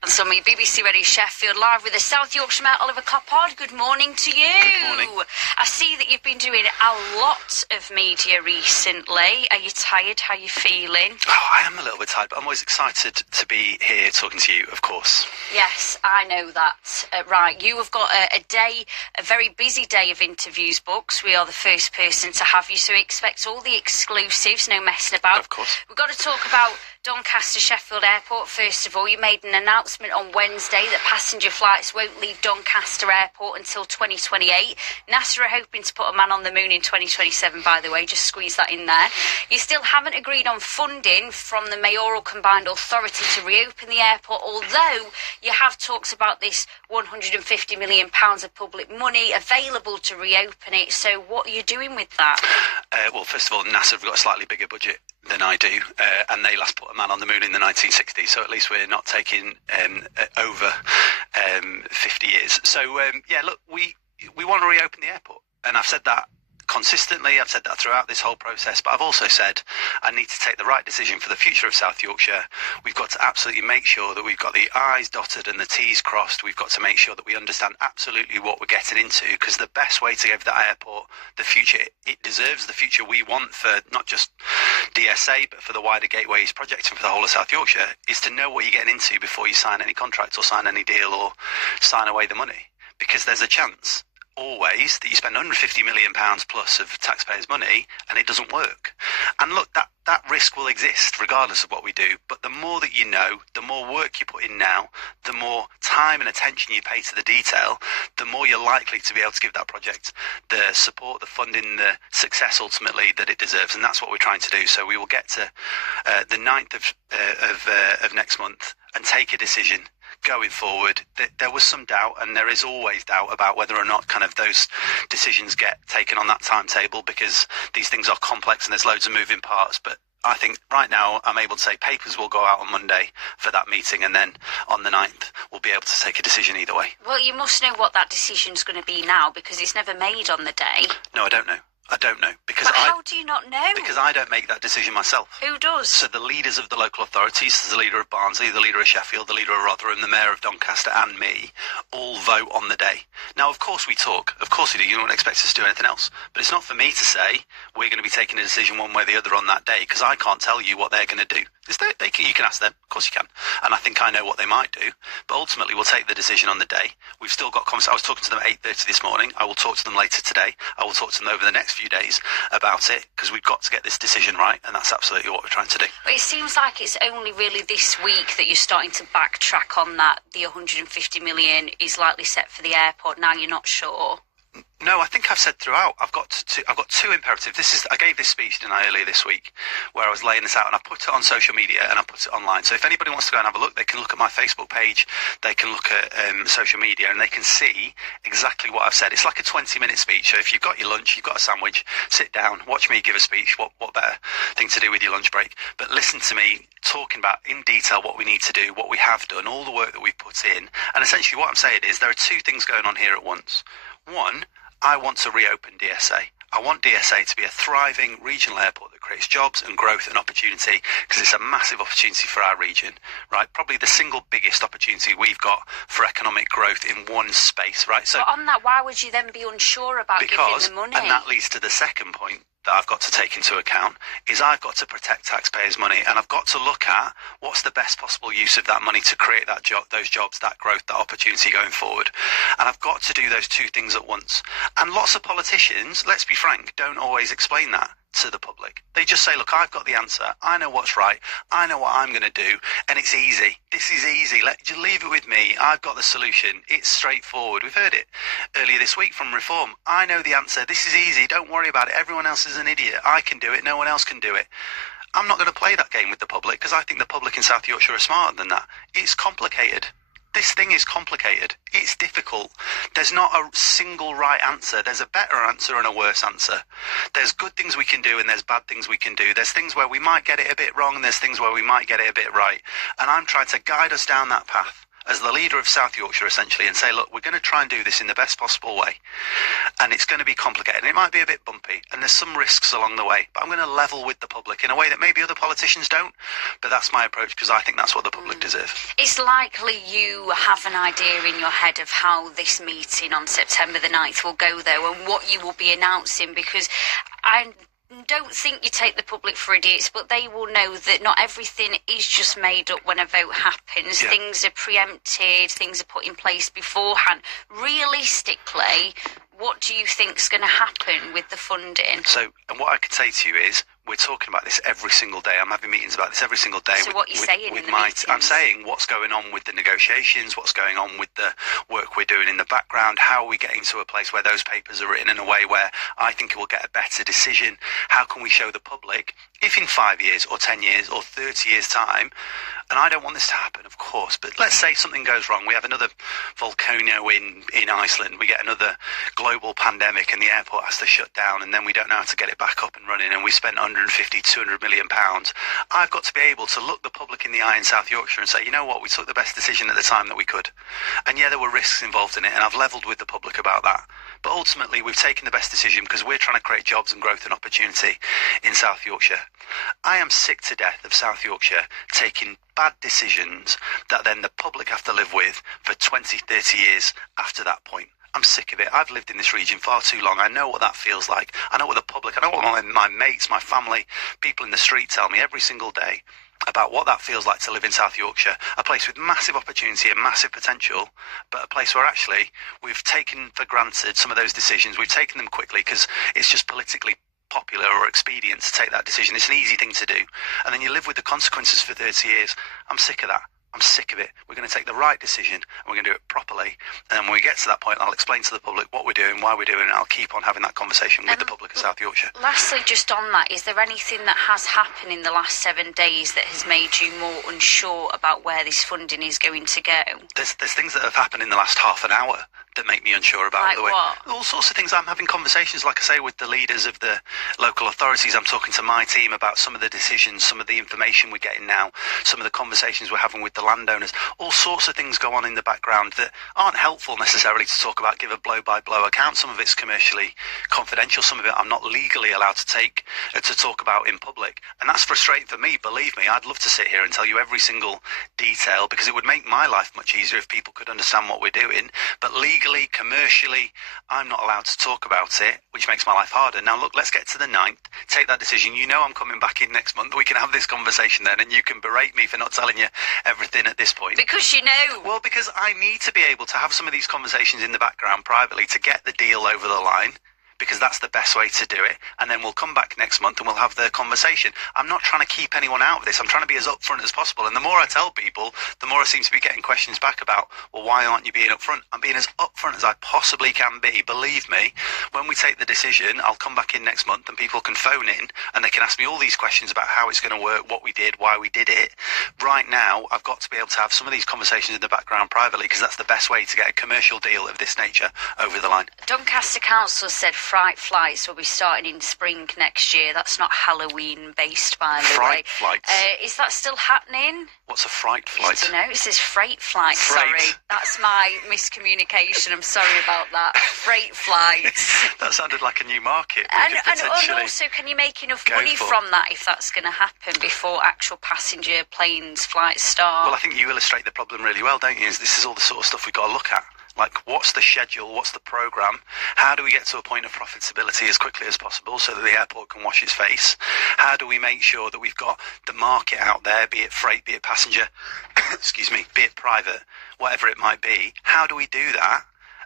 And so me, BBC Radio Sheffield, live with the South Yorkshire Mayor Oliver Coppard. Good morning to you. Good morning. I see that you've been doing a lot of media recently. Are you tired? How are you feeling? Oh, I am a little bit tired, but I'm always excited to be here talking to you, of course. Yes, I know that. Right, you have got a very busy day of interviews booked. We are the first person to have you, so expect all the exclusives, no messing about. Of course. We've got to talk about Doncaster Sheffield Airport first of all. You made an announcement on Wednesday that passenger flights won't leave Doncaster Airport until 2028. NASA are hoping to put a man on the moon in 2027, by the way, just squeeze that in there. You still haven't agreed on funding from the mayoral combined authority to reopen the airport, although you have talked about this £150 million of public money available to reopen it. So what are you doing with that? Well, first of all, NASA have got a slightly bigger budget than I do, and they last put a man on the moon in the 1960s, so at least we're not taking over 50 years. So, look, we want to reopen the airport, and I've said that consistently. I've said that throughout this whole process, but I've also said I need to take the right decision for the future of South Yorkshire. We've got to absolutely make sure that we've got the I's dotted and the T's crossed. We've got to make sure that we understand absolutely what we're getting into, because the best way to give that airport the future it deserves, the future we want for not just DSA but for the wider Gateways project and for the whole of South Yorkshire, is to know what you're getting into before you sign any contract or sign any deal or sign away the money, because there's a chance always that you spend £150 million plus of taxpayers' money and it doesn't work. And look, that risk will exist regardless of what we do, but the more that you know, the more work you put in now, the more time and attention you pay to the detail, the more you're likely to be able to give that project the support, the funding, the success ultimately that it deserves. And that's what we're trying to do. So we will get to the 9th of next month and take a decision going forward. There was some doubt, and there is always doubt about whether or not kind of those decisions get taken on that timetable, because these things are complex and there's loads of moving parts. But I think right now I'm able to say papers will go out on Monday for that meeting, and then on the 9th we'll be able to take a decision either way. Well, you must know what that decision's going to be now, because it's never made on the day. No, I don't know. I don't know, because But how do you not know? Because I don't make that decision myself. Who does? So the leaders of the local authorities, the leader of Barnsley, the leader of Sheffield, the leader of Rotherham, the mayor of Doncaster and me, all vote on the day. Now, of course we talk. Of course we do. You don't expect us to do anything else. But it's not for me to say we're going to be taking a decision one way or the other on that day, because I can't tell you what they're going to do. You can ask them. Of course you can. And I think I know what they might do. But ultimately, we'll take the decision on the day. We've still got conversations. I was talking to them at 8:30 this morning. I will talk to them later today. I will talk to them over the next few days about it, because we've got to get this decision right, and that's absolutely what we're trying to do. But it seems like it's only really this week that you're starting to backtrack on that. The 150 million is likely set for the airport. Now you're not sure. No, I think I've said throughout. I've got two imperatives. I gave this speech, didn't I, earlier this week, where I was laying this out, and I put it on social media and I put it online. So if anybody wants to go and have a look, they can look at my Facebook page, they can look at social media, and they can see exactly what I've said. It's like a 20-minute speech. So if you've got your lunch, you've got a sandwich, sit down, watch me give a speech. What better thing to do with your lunch break? But listen to me talking about in detail what we need to do, what we have done, all the work that we've put in. And essentially what I'm saying is there are two things going on here at once. One, I want to reopen DSA. I want DSA to be a thriving regional airport that creates jobs and growth and opportunity, because it's a massive opportunity for our region, right? Probably the single biggest opportunity we've got for economic growth in one space, right? So, but on that, why would you then be unsure about giving the money? And that leads to the second point that I've got to take into account, is I've got to protect taxpayers' money, and I've got to look at what's the best possible use of that money to create that those jobs, that growth, that opportunity going forward. And I've got to do those two things at once. And lots of politicians, let's be frank, don't always explain that to the public. They just say, look, I've got the answer. I know what's right. I know what I'm going to do. And it's easy. This is easy. Just leave it with me. I've got the solution. It's straightforward. We've heard it earlier this week from Reform. I know the answer. This is easy. Don't worry about it. Everyone else is an idiot. I can do it. No one else can do it. I'm not going to play that game with the public, because I think the public in South Yorkshire are smarter than that. It's complicated. This thing is complicated. It's difficult. There's not a single right answer. There's a better answer and a worse answer. There's good things we can do and there's bad things we can do. There's things where we might get it a bit wrong and there's things where we might get it a bit right. And I'm trying to guide us down that path as the leader of South Yorkshire, essentially, and say, look, we're going to try and do this in the best possible way. And it's going to be complicated. It might be a bit bumpy. And there's some risks along the way. But I'm going to level with the public in a way that maybe other politicians don't. But that's my approach, because I think that's what the public deserve. It's likely you have an idea in your head of how this meeting on September the 9th will go, though, and what you will be announcing, because I don't think you take the public for idiots, but they will know that not everything is just made up when a vote happens. Yeah. Things are preempted, things are put in place beforehand. Realistically, what do you think's going to happen with the funding? So, and what I could say to you is, we're talking about this every single day. I'm having meetings about this every single day. So what are you saying in the meetings? I'm saying what's going on with the negotiations, what's going on with the work we're doing in the background. How are we getting to a place where those papers are written in a way where I think it will get a better decision? How can we show the public, if in 5 years or 10 years or 30 years' time, and I don't want this to happen, of course, but let's say something goes wrong. We have another volcano in Iceland. We get another global pandemic and the airport has to shut down, and then we don't know how to get it back up and running, and we spent 150, 200 million pounds. I've got to be able to look the public in the eye in South Yorkshire and say, you know what, we took the best decision at the time that we could. And yeah, there were risks involved in it, and I've levelled with the public about that. But ultimately, we've taken the best decision because we're trying to create jobs and growth and opportunity in South Yorkshire. I am sick to death of South Yorkshire taking bad decisions that then the public have to live with for 20, 30 years after that point. I'm sick of it. I've lived in this region far too long. I know what that feels like. I know what the public, I know what my mates, my family, people in the street tell me every single day about what that feels like to live in South Yorkshire, a place with massive opportunity and massive potential, but a place where actually we've taken for granted some of those decisions. We've taken them quickly because it's just politically popular or expedient to take that decision. It's an easy thing to do. And then you live with the consequences for 30 years. I'm sick of that. I'm sick of it. We're going to take the right decision and we're going to do it properly. And when we get to that point, I'll explain to the public what we're doing, why we're doing it, and I'll keep on having that conversation with the public of South Yorkshire. Lastly, just on that, is there anything that has happened in the last 7 days that has made you more unsure about where this funding is going to go? There's things that have happened in the last half an hour that make me unsure about like the way. What? All sorts of things. I'm having conversations, like I say, with the leaders of the local authorities. I'm talking to my team about some of the decisions, some of the information we're getting now, some of the conversations we're having with the landowners. All sorts of things go on in the background that aren't helpful necessarily to talk about, give a blow-by-blow account. Some of it's commercially confidential. Some of it I'm not legally allowed to take to talk about in public. And that's frustrating for me. Believe me, I'd love to sit here and tell you every single detail because it would make my life much easier if people could understand what we're doing. But legally, commercially, I'm not allowed to talk about it, which makes my life harder. Now, look, let's get to the 9th, take that decision. You know I'm coming back in next month. We can have this conversation then, and you can berate me for not telling you everything at this point. Because you know. Well, because I need to be able to have some of these conversations in the background privately to get the deal over the line, because that's the best way to do it. And then we'll come back next month and we'll have the conversation. I'm not trying to keep anyone out of this. I'm trying to be as upfront as possible. And the more I tell people, the more I seem to be getting questions back about, well, why aren't you being upfront? I'm being as upfront as I possibly can be. Believe me, when we take the decision, I'll come back in next month and people can phone in and they can ask me all these questions about how it's going to work, what we did, why we did it. Right now, I've got to be able to have some of these conversations in the background privately because that's the best way to get a commercial deal of this nature over the line. Doncaster Council said Fright Flights will be starting in spring next year. That's not Halloween based, by the way. Fright Flights? Is that still happening? What's a fright flight? I don't know. It says Freight Flights. Sorry. That's my miscommunication. I'm sorry about that. Freight Flights. That sounded like a new market. And also, can you make enough money from that if that's going to happen before actual passenger planes flights start? Well, I think you illustrate the problem really well, don't you? This is all the sort of stuff we've got to look at. Like, what's the schedule? What's the programme? How do we get to a point of profitability as quickly as possible so that the airport can wash its face? How do we make sure that we've got the market out there, be it freight, be it passenger, excuse me, be it private, whatever it might be? How do we do that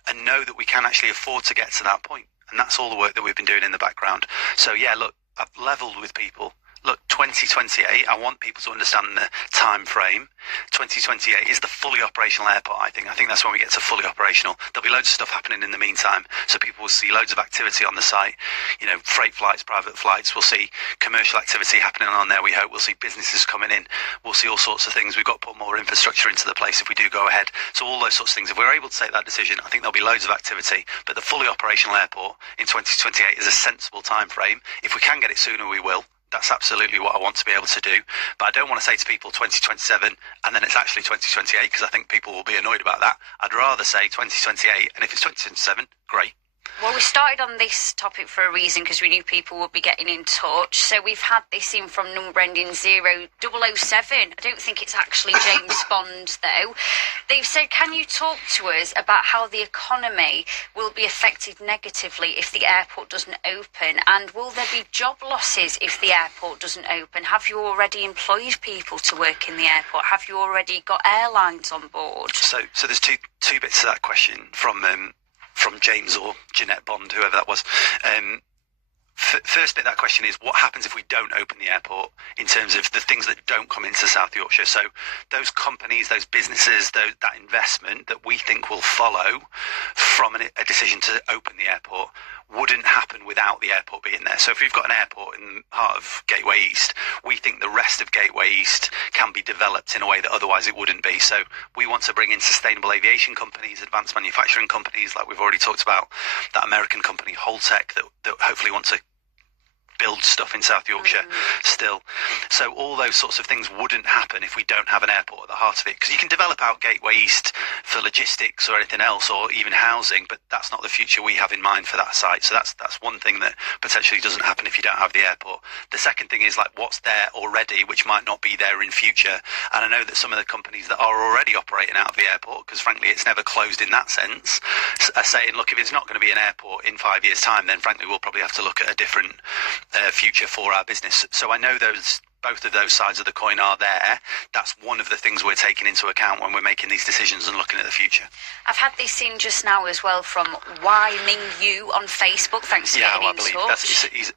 and know that we can actually afford to get to that point? And that's all the work that we've been doing in the background. So, yeah, look, I've levelled with people. Look, 2028, I want people to understand the time frame. 2028 is the fully operational airport, I think. I think that's when we get to fully operational. There'll be loads of stuff happening in the meantime. So people will see loads of activity on the site. You know, freight flights, private flights. We'll see commercial activity happening on there, we hope. We'll see businesses coming in. We'll see all sorts of things. We've got to put more infrastructure into the place if we do go ahead. So all those sorts of things. If we're able to take that decision, I think there'll be loads of activity. But the fully operational airport in 2028 is a sensible time frame. If we can get it sooner, we will. That's absolutely what I want to be able to do. But I don't want to say to people 2027 and then it's actually 2028, because I think people will be annoyed about that. I'd rather say 2028, and if it's 2027, great. Well, we started on this topic for a reason, because we knew people would be getting in touch. So we've had this in from number ending 0007. I don't think it's actually James Bond, though. They've said, can you talk to us about how the economy will be affected negatively if the airport doesn't open? And will there be job losses if the airport doesn't open? Have you already employed people to work in the airport? Have you already got airlines on board? So there's two bits to that question from James or Jeanette Bond, whoever that was. First bit of that question is, what happens if we don't open the airport in terms of the things that don't come into South Yorkshire? So those companies, those businesses, that investment that we think will follow from a decision to open the airport wouldn't happen without the airport being there. So if we've got an airport in the heart of Gateway East, we think the rest of Gateway East can be developed in a way that otherwise it wouldn't be. So we want to bring in sustainable aviation companies, advanced manufacturing companies, like we've already talked about, that American company Holtec that hopefully want to build stuff in South Yorkshire still. So all those sorts of things wouldn't happen if we don't have an airport at the heart of it, because you can develop out Gateway East for logistics or anything else, or even housing, but that's not the future we have in mind for that site. So that's one thing that potentially doesn't happen if you don't have the airport. The second thing is, like, what's there already which might not be there in future. And I know that some of the companies that are already operating out of the airport, because frankly it's never closed in that sense, are saying, look, if it's not going to be an airport in 5 years' time, then frankly we'll probably have to look at a different future for our business. So I know both of those sides of the coin are there. That's one of the things we're taking into account when we're making these decisions and looking at the future. I've had this in just now as well from Why Ming Yu on Facebook. Thanks for getting in touch.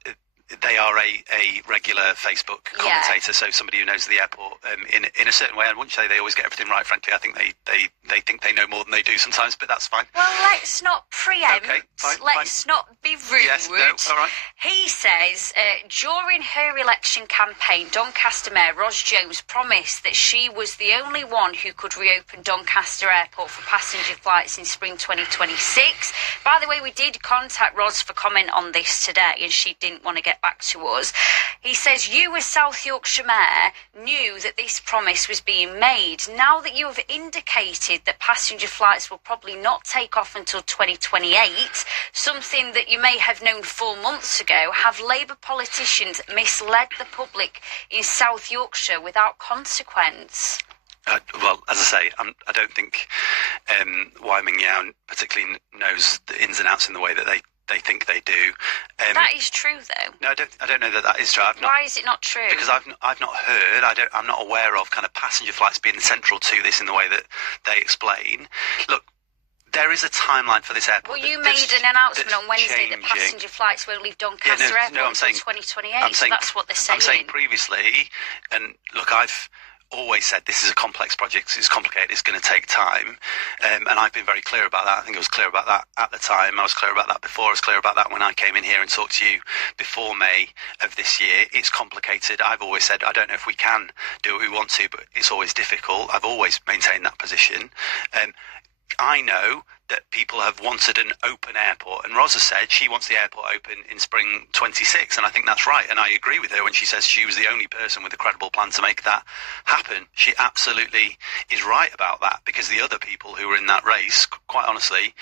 They are a regular Facebook commentator, so somebody who knows the airport in a certain way. I wouldn't say they always get everything right, frankly. I think they think they know more than they do sometimes, but that's fine. Well, let's not preempt. Okay, fine, let's not be rude. Yes, no, all right. He says, during her election campaign, Doncaster Mayor Ros Jones promised that she was the only one who could reopen Doncaster Airport for passenger flights in spring 2026. By the way, we did contact Ros for comment on this today, and she didn't want to get back to us. He says, you as South Yorkshire Mayor knew that this promise was being made. Now that you have indicated that passenger flights will probably not take off until 2028, something that you may have known 4 months ago, have Labour politicians misled the public in South Yorkshire without consequence? Well, as I say, I don't think Wyoming Yow particularly knows the ins and outs in the way that they think they do. That is true, though. No, I don't know that is true. Why is it not true? Because I've not heard. I'm not aware of kind of passenger flights being central to this in the way that they explain. Look, there is a timeline for this airport. Well, you made an announcement on Wednesday that passenger flights won't leave Doncaster Airport until 2028. So that's what they're saying. I'm saying previously, and look, I've always said this is a complex project, it's complicated, it's going to take time, and I've been very clear about that. I think I was clear about that at the time, I was clear about that before, I was clear about that when I came in here and talked to you before May of this year. It's complicated. I've always said I don't know if we can do what we want to, but it's always difficult. I've always maintained that position. I know that people have wanted an open airport, and Rosa said she wants the airport open in spring 26, and I think that's right, and I agree with her when she says she was the only person with a credible plan to make that happen. She absolutely is right about that, because the other people who were in that race, quite honestly,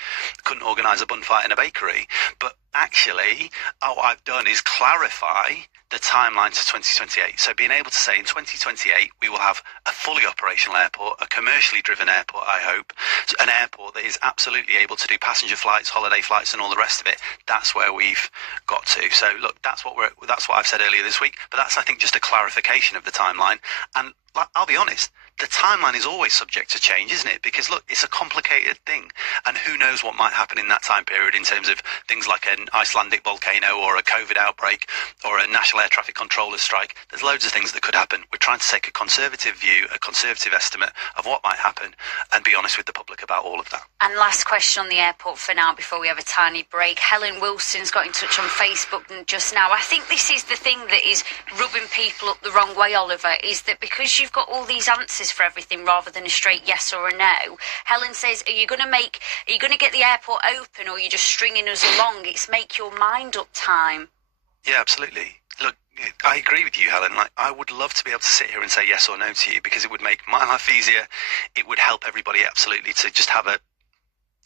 couldn't organise a bun fight in a bakery. But actually, what I've done is clarify the timeline to 2028. So being able to say in 2028 we will have a fully operational airport, a commercially driven airport, I hope, an airport that is absolutely able to do passenger flights, holiday flights and all the rest of it. That's where we've got to. So look, that's what I've said earlier this week, but that's, I think, just a clarification of the timeline. And I'll be honest, the timeline is always subject to change, isn't it? Because look, it's a complicated thing, and who knows what might happen in that time period in terms of things like an Icelandic volcano or a COVID outbreak or a national air traffic controller strike. There's loads of things that could happen. We're trying to take a conservative view, a conservative estimate of what might happen, and be honest with the public about all of that. And last question on the airport for now before we have a tiny break. Helen Wilson's got in touch on Facebook just now. I think this is the thing that is rubbing people up the wrong way, Oliver, is that because you've got all these answers for everything rather than a straight yes or a no. Helen says, are you going to get the airport open, or are you just stringing us along? It's make your mind up time. Yeah, absolutely. Look, I agree with you, Helen. Like, I would love to be able to sit here and say yes or no to you, because it would make my life easier. It would help everybody absolutely to just have a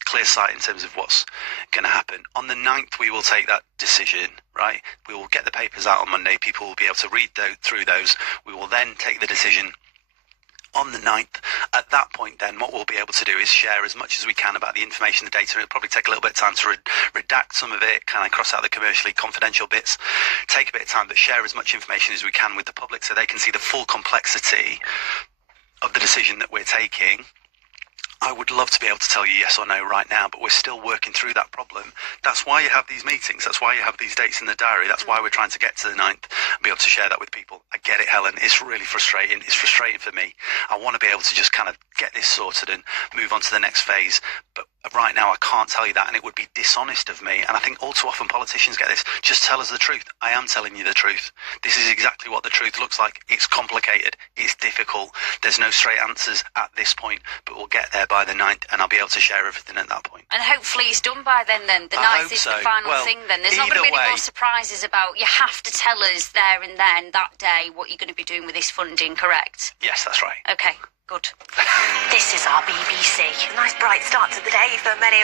clear sight in terms of what's going to happen. On the 9th, we will take that decision, right? We will get the papers out on Monday. People will be able to read through those. We will then take the decision on the 9th. At that point, then, what we'll be able to do is share as much as we can about the information, the data. It'll probably take a little bit of time to redact some of it, kind of cross out the commercially confidential bits, take a bit of time, but share as much information as we can with the public so they can see the full complexity of the decision that we're taking. I would love to be able to tell you yes or no right now, but we're still working through that problem. That's why you have these meetings. That's why you have these dates in the diary. That's why we're trying to get to the 9th and be able to share that with people. I get it, Helen. It's really frustrating. It's frustrating for me. I want to be able to just kind of get this sorted and move on to the next phase. But right now, I can't tell you that, and it would be dishonest of me. And I think all too often politicians get this. Just tell us the truth. I am telling you the truth. This is exactly what the truth looks like. It's complicated. It's difficult. There's no straight answers at this point, but we'll get there by the 9th, and I'll be able to share everything at that point. And hopefully it's done by then. The 9th is the final thing then. There's not going to be any more surprises about, you have to tell us there and then, that day, what you're going to be doing with this funding, correct? Yes, that's right. Okay, good. This is our BBC. A nice bright start to the day for many